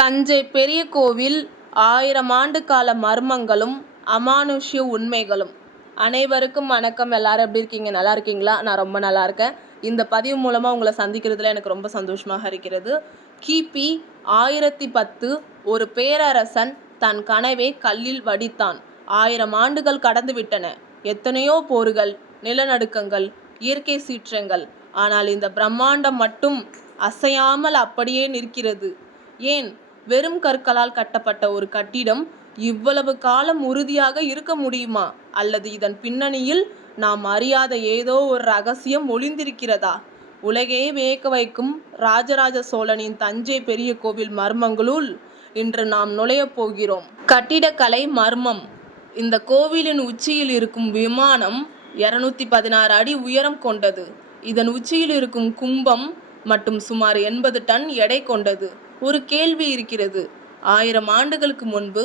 தஞ்சை பெரிய கோவில் 1000 ஆண்டு கால மர்மங்களும் அமானுஷ்ய உண்மைகளும். அனைவருக்கும் வணக்கம். எல்லாரும் எப்படி இருக்கீங்க? நல்லா இருக்கீங்களா? நான் ரொம்ப நல்லா இருக்கேன். இந்த பதிவு மூலமாக உங்களை சந்திக்கிறதுல எனக்கு ரொம்ப சந்தோஷமாக இருக்கிறது. கிபி 1010 ஒரு பேரரசன் தன் கனவை கல்லில் வடித்தான். 1000 ஆண்டுகள் கடந்து விட்டன. எத்தனையோ போர்கள், நிலநடுக்கங்கள், இயற்கை சீற்றங்கள். ஆனால் இந்த பிரம்மாண்டம் மட்டும் அசையாமல் அப்படியே நிற்கிறது. ஏன்? வெறும் கற்களால் கட்டப்பட்ட ஒரு கட்டிடம் இவ்வளவு காலம் உறுதியாக இருக்க முடியுமா? அல்லது இதன் பின்னணியில் நாம் அறியாத ஏதோ ஒரு ரகசியம் ஒளிந்திருக்கிறதா? உலகையே வியக்க வைக்கும் ராஜராஜ சோழனின் தஞ்சை பெரிய கோவில் மர்மங்களுள் இன்று நாம் நுழையப் போகிறோம். கட்டிடக்கலை மர்மம். இந்த கோவிலின் உச்சியில் இருக்கும் விமானம் 216 அடி உயரம் கொண்டது. இதன் உச்சியில் இருக்கும் கும்பம் மட்டும் சுமார் 80 டன் எடை கொண்டது. ஒரு கேள்வி இருக்கிறது. 1000 ஆண்டுகளுக்கு முன்பு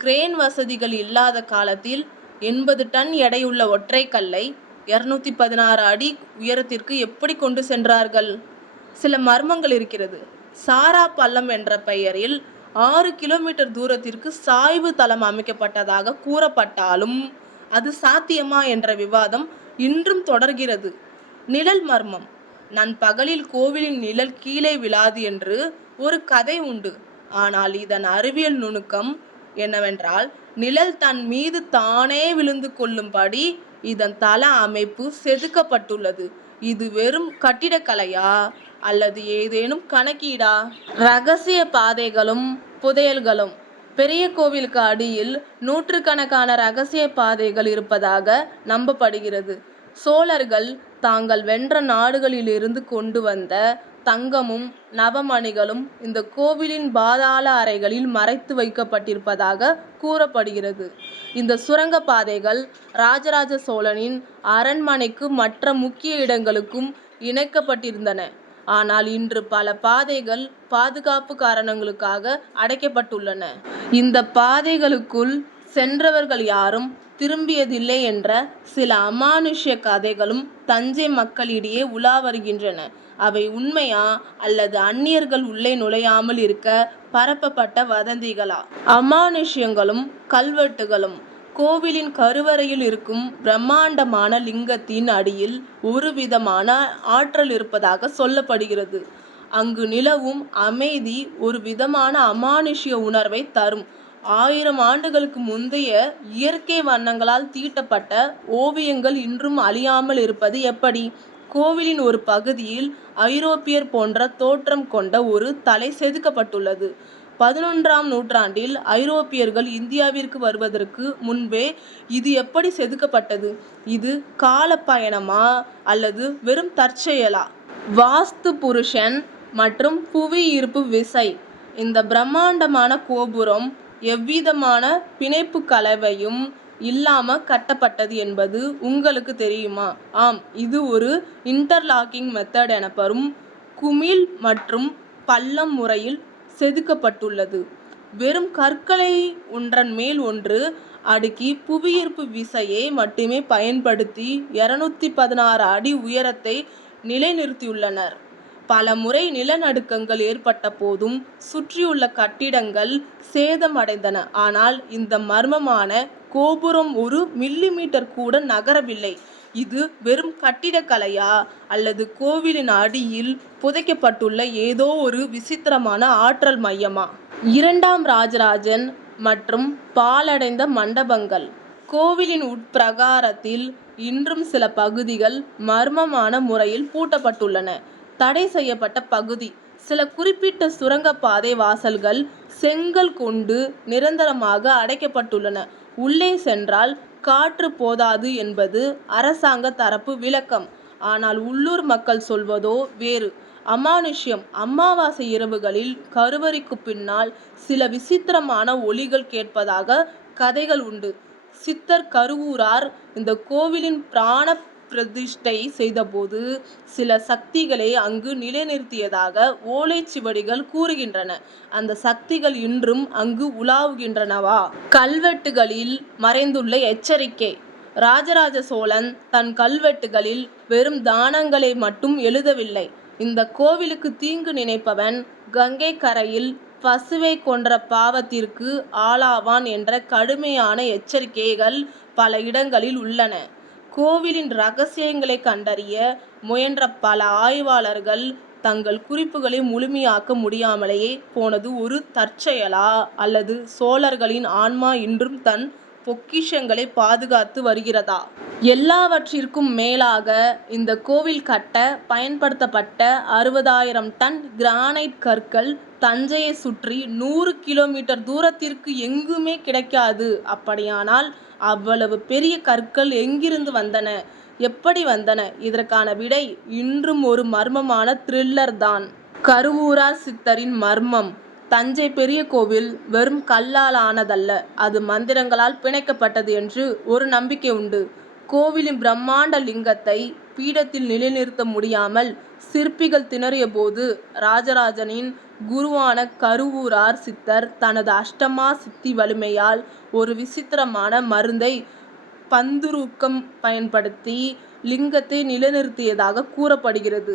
கிரேன் வசதிகள் இல்லாத காலத்தில் 80 டன் எடையுள்ள ஒற்றை கல்லை 216 அடி உயரத்திற்கு எப்படி கொண்டு சென்றார்கள்? சில மர்மங்கள் இருக்கிறது. சாரா பள்ளம் என்ற பெயரில் 6 கிலோமீட்டர் தூரத்திற்கு சாய்வு தளம் அமைக்கப்பட்டதாக கூறப்பட்டாலும் அது சாத்தியமா என்ற விவாதம் இன்றும் தொடர்கிறது. நிழல் மர்மம். நண்பகலில் கோவிலின் நிழல் கீழே விழாது என்று ஒரு கதை உண்டு. ஆனால் இதன் அறிவியல் நுணுக்கம் என்னவென்றால், நிழல் தன் மீது தானே விழுந்து கொள்ளும்படி இதன் தள அமைப்பு செதுக்கப்பட்டுள்ளது. இது வெறும் கட்டிடக்கலையா அல்லது ஏதேனும் கணக்கீடா? ரகசிய பாதைகளும் புதையல்களும். பெரிய கோவிலுக்கு அடியில் நூற்றுக்கணக்கான ரகசிய பாதைகள் இருப்பதாக நம்பப்படுகிறது. சோழர்கள் தாங்கள் வென்ற நாடுகளிலிருந்து கொண்டு வந்த தங்கமும் நவமணிகளும் இந்த கோவிலின் பாதாள அறைகளில் மறைத்து வைக்கப்பட்டிருப்பதாக கூறப்படுகிறது. இந்த சுரங்க பாதைகள் ராஜராஜ சோழனின் அரண்மனைக்கு மற்ற முக்கிய இடங்களுக்கும் இணைக்கப்பட்டிருந்தன. ஆனால் இன்று பல பாதைகள் பாதுகாப்பு காரணங்களுக்காக அடைக்கப்பட்டுள்ளன. இந்த பாதைகளுக்குள் சென்றவர்கள் யாரும் திரும்பியதில்லை என்ற சில அமானுஷ்ய கதைகளும் தஞ்சை மக்களிடையே உலா வருகின்றன. அவை உண்மையா அல்லது அந்நியர்கள் உள்ளே நுழையாமல் இருக்க பரப்பப்பட்ட வதந்திகளா? அமானுஷ்யங்களும் கல்வெட்டுகளும். கோவிலின் கருவறையில் இருக்கும் பிரம்மாண்டமான லிங்கத்தின் அடியில் ஒரு விதமான ஆற்றல் இருப்பதாக சொல்லப்படுகிறது. அங்கு நிலவும் அமைதி ஒரு விதமான அமானுஷ்ய உணர்வை தரும். 1000 ஆண்டுகளுக்கு முந்தைய இயற்கை வண்ணங்களால் தீட்டப்பட்ட ஓவியங்கள் இன்றும் அழியாமல் இருப்பது எப்படி? கோவிலின் ஒரு பகுதியில் ஐரோப்பியர் போன்ற தோற்றம் கொண்ட ஒரு தலை செதுக்கப்பட்டுள்ளது. 11ஆம் நூற்றாண்டில் ஐரோப்பியர்கள் இந்தியாவிற்கு வருவதற்கு முன்பே இது எப்படி செதுக்கப்பட்டது? இது கால பயணமா அல்லது வெறும் தற்செயலா? வாஸ்து புருஷன் மற்றும் புவி ஈர்ப்பு விசை. இந்த பிரம்மாண்டமான கோபுரம் எவ்விதமான பிணைப்பு கலவையும் இல்லாம கட்டப்பட்டது என்பது உங்களுக்கு தெரியுமா? ஆம், இது ஒரு இன்டர்லாக்கிங் மெத்தட் எனப்படும் குமிழ் மற்றும் பள்ளம் முறையில் செதுக்கப்பட்டுள்ளது. வெறும் கற்களை ஒன்றன் மேல் ஒன்று அடுக்கி புவியீர்ப்பு விசையை மட்டுமே பயன்படுத்தி 216 அடி உயரத்தை நிலைநிறுத்தியுள்ளனர். பல முறை நிலநடுக்கங்கள் ஏற்பட்ட போதும் சுற்றியுள்ள கட்டிடங்கள் சேதமடைந்தன. ஆனால் இந்த மர்மமான கோபுரம் 1 மில்லிமீட்டர் கூட நகரவில்லை. இது வெறும் கட்டிடக்கலையா அல்லது கோவிலின் அடியில் புதைக்கப்பட்டுள்ள ஏதோ ஒரு விசித்திரமான ஆற்றல் மையமா? 2ஆம் ராஜராஜன் மற்றும் பாழடைந்த மண்டபங்கள். கோவிலின் உட்பிரகாரத்தில் இன்றும் சில பகுதிகள் மர்மமான முறையில் பூட்டப்பட்டுள்ளன. தடை செய்யப்பட்ட பகுதி. சில குறிப்பிட்ட சுரங்கப்பாதை வாசல்கள் செங்கல் கொண்டு நிரந்தரமாக அடைக்கப்பட்டுள்ளன. உள்ளே சென்றால் காற்று போதாது என்பது அரசாங்க தரப்பு விளக்கம். ஆனால் உள்ளூர் மக்கள் சொல்வதோ வேறு. அமானுஷ்யம். அமாவாசை இரவுகளில் கருவறைக்கு பின்னால் சில விசித்திரமான ஒலிகள் கேட்பதாக கதைகள் உண்டு. சித்தர் கருவூரார் இந்த கோவிலின் பிராண பிரதிஷ்டை செய்தபோது சில சக்திகளை அங்கு நிலைநிறுத்தியதாக ஓலைச்சுவடிகள் கூறுகின்றன. அந்த சக்திகள் இன்றும் அங்கு உலாவுகின்றனவா? கல்வெட்டுகளில் மறைந்துள்ள எச்சரிக்கை. ராஜராஜ சோழன் தன் கல்வெட்டுகளில் வெறும் தானங்களை மட்டும் எழுதவில்லை. இந்த கோவிலுக்கு தீங்கு நினைப்பவன் கங்கை கரையில் அப்பசுவை கொன்ற பாவத்திற்கு ஆளாவான் என்ற கடுமையான எச்சரிக்கைகள் பல இடங்களில் உள்ளன. கோவிலின் ரகசியங்களை கண்டறிய முயன்ற பல ஆய்வாளர்கள் தங்கள் குறிப்புகளை முழுமையாக்க முடியாமலேயே போனது ஒரு தற்செயலா, அல்லது சோழர்களின் ஆன்மா இன்றும் தன் பொக்கிஷங்களை பாதுகாத்து வருகிறதா? எல்லாவற்றிற்கும் மேலாக இந்த கோவில் கட்ட பயன்படுத்தப்பட்ட 60,000 டன் கிரானைட் கற்கள் தஞ்சையை சுற்றி 100 கிலோமீட்டர் தூரத்திற்கு எங்குமே கிடைக்காது. அப்படியானால் அவ்வளவு பெரிய கற்கள் எங்கிருந்து வந்தன, எப்படி வந்தன? இதற்கான விடை இன்றும் ஒரு மர்மமான த்ரில்லர் தான். கருவூரார் சித்தரின் மர்மம். தஞ்சை பெரிய கோவில் வெறும் கல்லால் ஆனதல்ல, அது மந்திரங்களால் பிணைக்கப்பட்டது என்று ஒரு நம்பிக்கை உண்டு. கோவிலின் பிரம்மாண்ட லிங்கத்தை பீடத்தில் நிலைநிறுத்த முடியாமல் சிற்பிகள் திணறிய போது ராஜராஜனின் குருவான கருவூரார் சித்தர் தனது அஷ்டமா சித்தி வலிமையால் ஒரு விசித்திரமான மருந்தை பந்துருக்கம் பயன்படுத்தி லிங்கத்தை நிலைநிறுத்தியதாக கூறப்படுகிறது.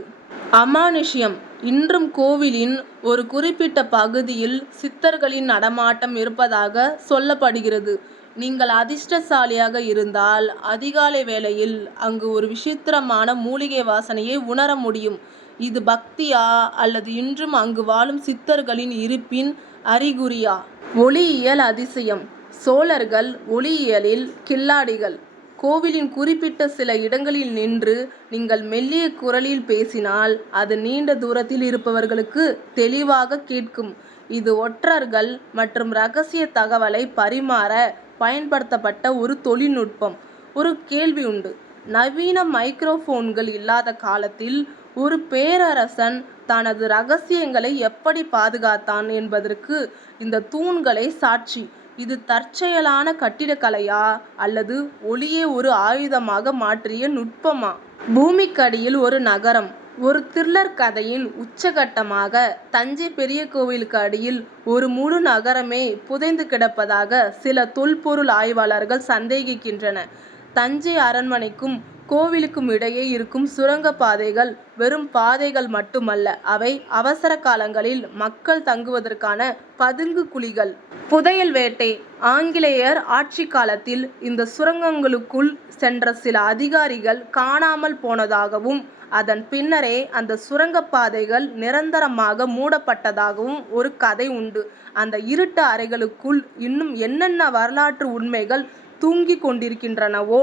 அமானுஷ்யம். இன்றும் கோவிலின் ஒரு குறிப்பிட்ட பகுதியில் சித்தர்களின் நடமாட்டம் இருப்பதாக சொல்லப்படுகிறது. நீங்கள் அதிர்ஷ்டசாலியாக இருந்தால் அதிகாலை வேளையில் அங்கு ஒரு விசித்திரமான மூலிகை வாசனையை உணர முடியும். இது பக்தியா, அல்லது இன்றும் அங்கு வாழும் சித்தர்களின் இருப்பின் அறிகுறியா? ஒளியியல் அதிசயம். சோழர்கள் ஒளியியலில் கில்லாடிகள். கோவிலின் குறிப்பிட்ட சில இடங்களில் நின்று நீங்கள் மெல்லிய குரலில் பேசினால் அது நீண்ட தூரத்தில் இருப்பவர்களுக்கு தெளிவாக கேட்கும். இது ஒற்றர்கள் மற்றும் இரகசிய தகவலை பரிமாற பயன்படுத்தப்பட்ட ஒரு தொழில்நுட்பம். ஒரு கேள்வி உண்டு. நவீன மைக்ரோஃபோன்கள் இல்லாத காலத்தில் ஒரு பேரரசன் தனது இரகசியங்களை எப்படி பாதுகாத்தான் என்பதற்கு இந்த தூண்களே சாட்சி. இது தற்செயலான கட்டிடக்கலையா, அல்லது ஒளியை ஒரு ஆயுதமாக மாற்றிய நுட்பமா? பூமிக்கடியில் ஒரு நகரம். ஒரு த்ரில்லர் கதையின் உச்சகட்டமாக தஞ்சை பெரிய கோவிலுக்கு அடியில் ஒரு முழு நகரமே புதைந்து கிடப்பதாக சில தொல்பொருள் ஆய்வாளர்கள் சந்தேகிக்கின்றனர். தஞ்சை அரண்மனைக்கும் கோவிலுக்கும் இடையே இருக்கும் சுரங்க பாதைகள் வெறும் பாதைகள் மட்டுமல்ல, அவை அவசர காலங்களில் மக்கள் தங்குவதற்கான பதுங்கு குழிகள். புதையல் வேட்டை. ஆங்கிலேயர் ஆட்சி காலத்தில் இந்த சுரங்கங்களுக்குள் சென்ற சில அதிகாரிகள் காணாமல் போனதாகவும் அதன் பின்னரே அந்த சுரங்கப்பாதைகள் நிரந்தரமாக மூடப்பட்டதாகவும் ஒரு கதை உண்டு. அந்த இருட்டு அறைகளுக்குள் இன்னும் என்னென்ன வரலாற்று உண்மைகள் தூங்கிக் கொண்டிருக்கின்றனவோ.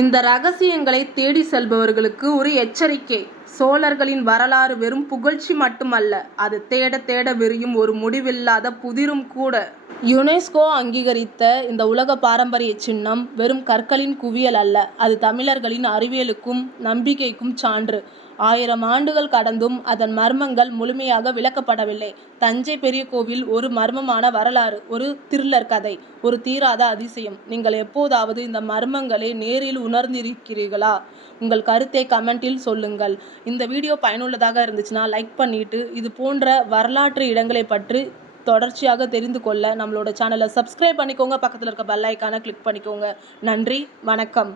இந்த ரகசியங்களை தேடி செல்பவர்களுக்கு ஒரு எச்சரிக்கை. சோழர்களின் வரலாறு வெறும் புகழ்ச்சி மட்டுமல்ல, அது தேட தேட விரியும் ஒரு முடிவில்லாத புதிரும் கூட. யுனெஸ்கோ அங்கீகரித்த இந்த உலக பாரம்பரிய சின்னம் வெறும் கற்களின் குவியல் அல்ல, அது தமிழர்களின் அறிவியலுக்கும் நம்பிக்கைக்கும் சான்று. 1000 ஆண்டுகள் கடந்தும் அதன் மர்மங்கள் முழுமையாக விளக்கப்படவில்லை. தஞ்சை பெரிய கோவில் ஒரு மர்மமான வரலாறு, ஒரு த்ரில்லர் கதை, ஒரு தீராத அதிசயம். நீங்கள் எப்போதாவது இந்த மர்மங்களை நேரில் உணர்ந்திருக்கிறீர்களா? உங்கள் கருத்தை கமெண்டில் சொல்லுங்கள். இந்த வீடியோ பயனுள்ளதாக இருந்துச்சுன்னா லைக் பண்ணிட்டு இது போன்ற வரலாற்று இடங்களை பற்றி தொடர்ச்சியாக தெரிந்து கொள்ள நம்மளோட சேனலை சப்ஸ்கிரைப் பண்ணிக்கோங்க. பக்கத்தில் இருக்க பெல் ஐக்கானை கிளிக் பண்ணிக்கோங்க. நன்றி, வணக்கம்.